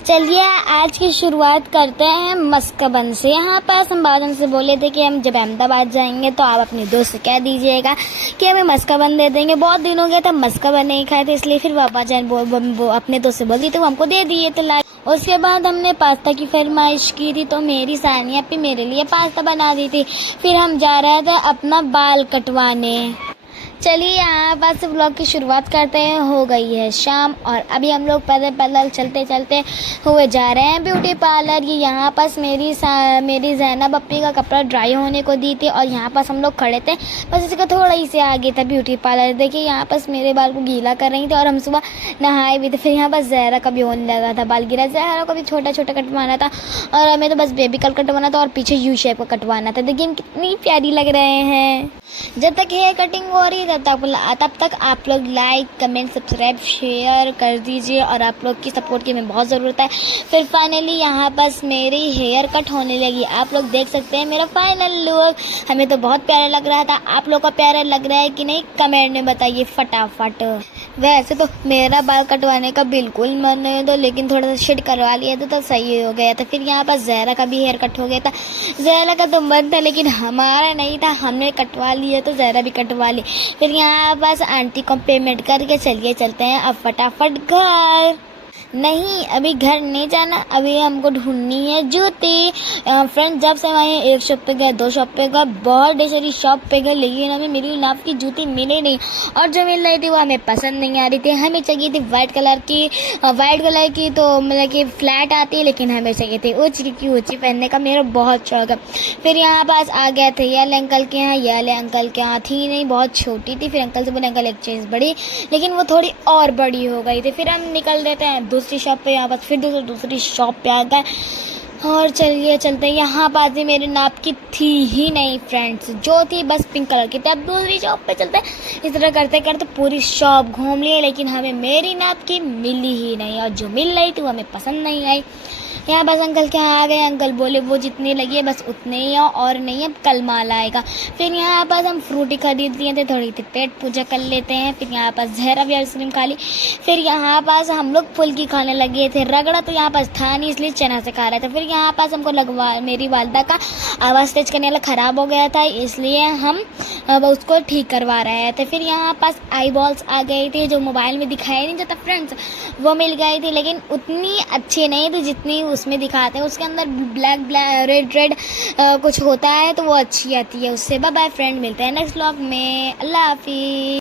चलिए आज की शुरुआत करते हैं मस्कबन से। यहाँ पास हम बादल से बोले थे कि हम जब अहमदाबाद जाएंगे तो आप अपने दोस्त से कह दीजिएगा कि हमें मस्कबन दे देंगे। बहुत दिन हो गए थे मस्कबन नहीं खाए थे, इसलिए फिर पापा जान वो अपने दोस्त से बोल दी तो वो हमको दे दिए थे ला। उसके बाद हमने पास्ता की फरमाइश की थी तो मेरी सानिया भी मेरे लिए पास्ता बना दी थी। फिर हम जा रहे थे अपना बाल कटवाने। चलिए यहाँ बस व्लॉग की शुरुआत करते हैं। हो गई है शाम और अभी हम लोग पैदल पैदल चलते चलते हुए जा रहे हैं ब्यूटी पार्लर। ये यहाँ पास मेरी जैनब अपनी का कपड़ा ड्राई होने को दी थी और यहाँ पास हम लोग खड़े थे, बस इसका थोड़ा ही से आगे था ब्यूटी पार्लर। देखिए यहाँ पास मेरे बाल को गीला कर रही थी और हम सुबह नहाए भी थे। फिर यहाँ पास जहरा का भी होने लगा था बाल गिरा। जहरा को भी छोटा छोटा कटवाना था और हमें तो बस बेबी कट कटवाना था और पीछे यू शेप का कटवाना था। देखिए हम कितनी प्यारी लग रहे हैं। जब तक हेयर कटिंग हो रही है तब तक आप लोग लाइक कमेंट सब्सक्राइब शेयर कर दीजिए और आप लोग की सपोर्ट की हमें बहुत ज़रूरत है। फिर फाइनली यहाँ बस मेरी हेयर कट होने लगी। आप लोग देख सकते हैं मेरा फाइनल लुक। हमें तो बहुत प्यारा लग रहा था। आप लोग को प्यारा लग रहा है कि नहीं कमेंट में बताइए फटाफट। वैसे तो मेरा बाल कटवाने का बिल्कुल मन नहीं था, लेकिन थोड़ा सा शेड करवा लिया था तो सही हो गया था। फिर यहाँ पर जहरा का भी हेयर कट हो गया था। जहरा का तो मन था लेकिन हमारा नहीं था, हमने कटवा लिया तो जहरा भी कटवा ली। फिर यहाँ बस आंटी को पेमेंट करके चलिए चलते हैं अब फटाफट घर। नहीं अभी घर नहीं जाना, अभी हमको ढूंढनी है जूती। फ्रेंड जब से वहीं एक शॉप पे गए, 2 शॉप पे गए, बहुत ढेर सारी शॉप पे गए, लेकिन हमें मेरी नाप की जूती मिली नहीं और जो मिल रही थी वो हमें पसंद नहीं आ रही थी। हमें चाहिए थी वाइट कलर की तो मतलब कि फ्लैट आती है, लेकिन हमें चाहिए थी ऊँची पहनने का मेरा बहुत शौक है। फिर यहाँ पास आ गए थे ये अंकल के यहाँ। ये अंकल के यहाँ थी नहीं, बहुत छोटी थी। फिर अंकल से बोले अंकल एक चीज़ बड़ी, लेकिन वो थोड़ी और बड़ी हो गई थी। फिर हम निकल देते हैं दूसरी शॉप पे। यहाँ पर फिर दूसरी शॉप पे आ गए और चलिए चलते हैं। यहाँ पास ही मेरे नाप की थी ही नहीं फ्रेंड्स, जो थी बस पिंक कलर की थी। अब दूसरी शॉप पे चलते हैं। इस तरह करते करते पूरी शॉप घूम लिए, लेकिन हमें मेरी नाप की मिली ही नहीं और जो मिल रही थी वो हमें पसंद नहीं आई। यहाँ बस अंकल के यहाँ आ गए। अंकल बोले वो जितनी लगी है बस उतने ही है और नहीं अब कल माल आएगा। फिर यहाँ पास हम फ्रूटी खरीद लिए थे, थोड़ी सी पेट पूजा कर लेते हैं। फिर यहाँ पास जहरा भी आइसक्रीम खा ली। फिर यहाँ पास हम लोग फुल्की खाने लगे थे। रगड़ा तो यहाँ पास था नहीं, इसलिए चना से खा रहे थे। फिर यहाँ पास हमको मेरी वालदा का आवाज़ तेज करने वाला ख़राब हो गया था, इसलिए हम अब उसको ठीक करवा रहे थे। फिर यहाँ पास आई बॉल्स आ गई थी जो मोबाइल में दिखाई नहीं जाता फ्रेंड्स, वो मिल गई थी, लेकिन उतनी अच्छी नहीं थी जितनी उसमें दिखाते हैं। उसके अंदर ब्लैक रेड कुछ होता है तो वो अच्छी आती है उससे। बाय बाय फ्रेंड, मिलते हैं नेक्स्ट व्लॉग में। अल्लाह हाफिज़।